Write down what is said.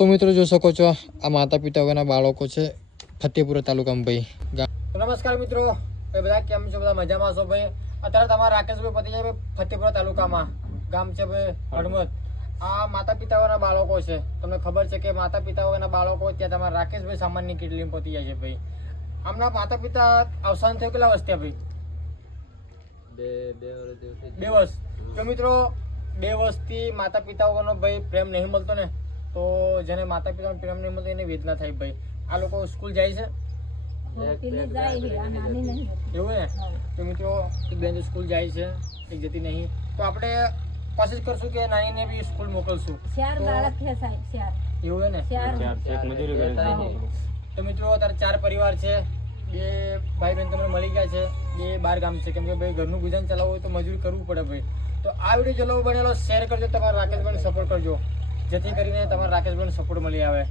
તો મિત્રો જોઈ શકો છો આ માતા પિતા વગરના બાળકો છે ફતેપુરા તાલુકામાં ભાઈ. નમસ્કાર મિત્રો બધા કેમ છો? બધા મજામાં છો ભાઈ? અત્યારે તમારા રાકેશભાઈ પતિ છે ફતેપુરા તાલુકામાં. ગામ છે ભાઈ હડમત આ માતા પિતા વગરના બાળકો છે. તમને ખબર છે કે માતા પિતા વગરના બાળકો ત્યાં તમારા રાકેશભાઈ સામાન્ય કેટલી પતી જાય છે ભાઈ? આમના માતા પિતા અવસાન થયું કેટલા વર્ષ ભાઈ? બે વર્ષ તો મિત્રો બે વર્ષથી માતા પિતા વગરનો ભાઈ પ્રેમ નહીં મળતો ને. તો જેને માતા પિતા પ્રેમ નહીં મળતો એને વેદના થાય ભાઈ. આ લોકો સ્કૂલ જાય છે. એવું ને તો મિત્રો એક બેન સ્કૂલ જાય છે એક જતી નહીં. તો આપણે કોશિશ કરશું કે નાનીને બી સ્કૂલ મોકલશું. ચાર તો- બાળક છે સાહેબ ચાર એવું ને? ચાર તો મિત્રો અત્યારે ચાર પરિવાર છે. બે ભાઈ બહેન તમને મળી ગયા છે. બે બાર ગામ છે. કેમ કે ભાઈ ઘરનું ગુજરાન ચલાવવું હોય તો મજૂરી કરવું પડે ભાઈ. તો આ વીડિયો ચલાવો બનેલો શેર કરજો. તમારા પણ સપોર્ટ કરજો. જેથી કરીને તમારે રાકેશભાઈને સપોર્ટ મળી આવે.